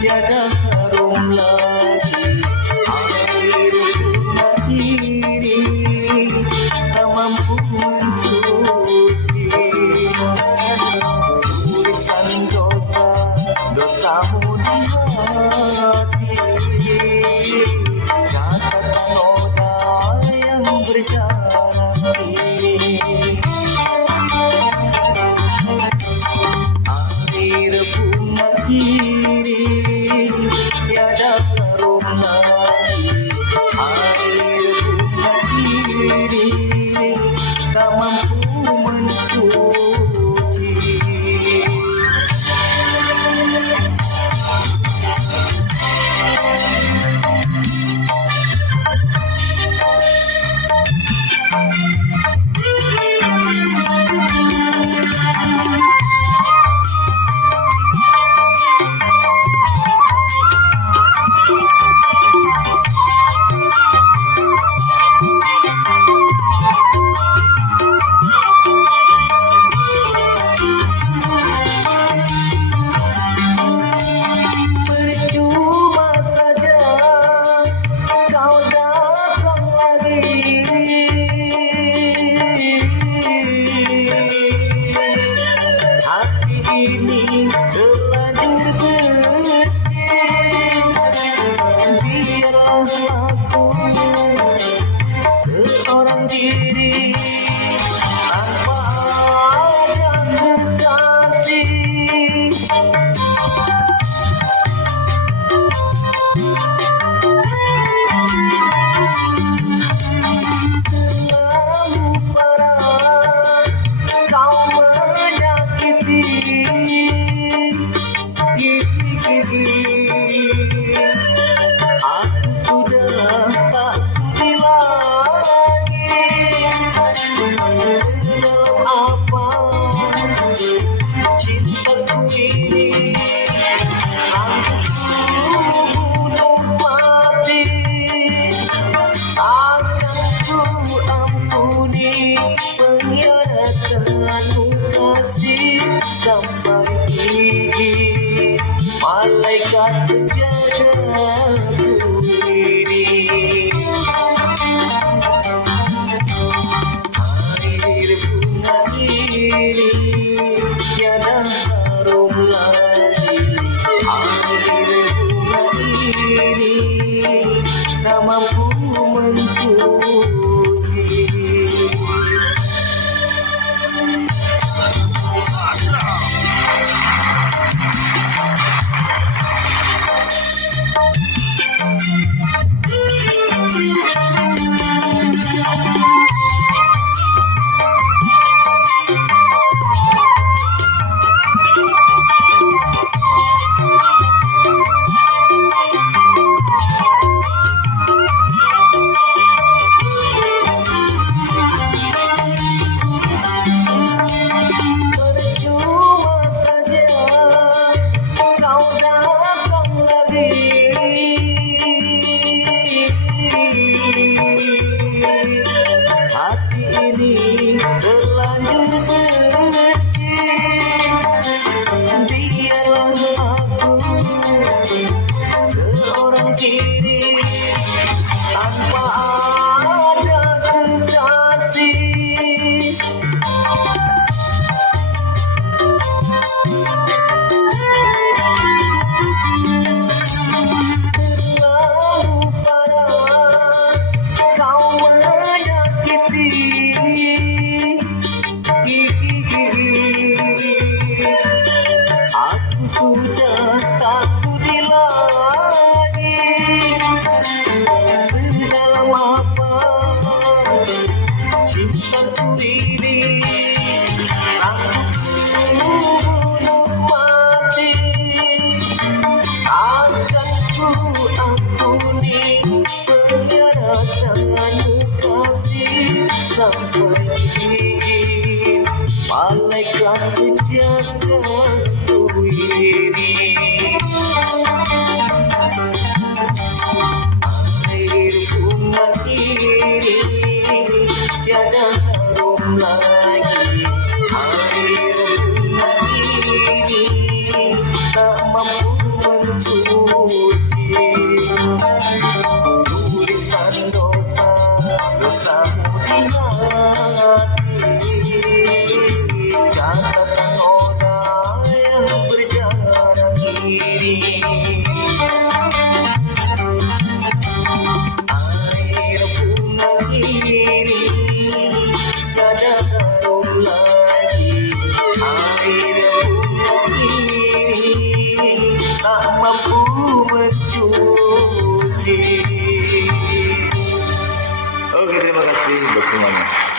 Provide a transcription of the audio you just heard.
tiada harum lagi. Air bunga ini tak mampu mencuci tulisan dosamu di hati. Catatkan noda yang berdarah ini. Air bunga ini tiada harum lagi. Air bunga ini tak mampu mencuci. Ini terlanjur benci, biarlah aku seorang diri tanpa ada kekasih. Terlalu parah kau menyakiti. Aku sudah tak sudi lagi. Sedalam apa cintaku ini, sanggup bunuh mati. Takkan ku ampuni pengkhianatanmu kasih sampai gigi malaikat penjagaku ini. Air bunga ini tiada harum lagi. Air bunga ini tak mampu mencuci. Hati ini terlanjur benci, biarlah aku seorang diri tanpa ada kekasih. Terlalu parah kau menyakiti. Aku sudah tak sudi lagi. Sedalam apa cintaku ini, sanggup bunuh mati. Takkan ku ampuni pengkhianatanmu kasih sampai gigi malaikat penjagaku ini. Air bunga ini tiada harum lagi. Air bunga ini tak mampu mencuci. Oke, terima kasih buat semuanya.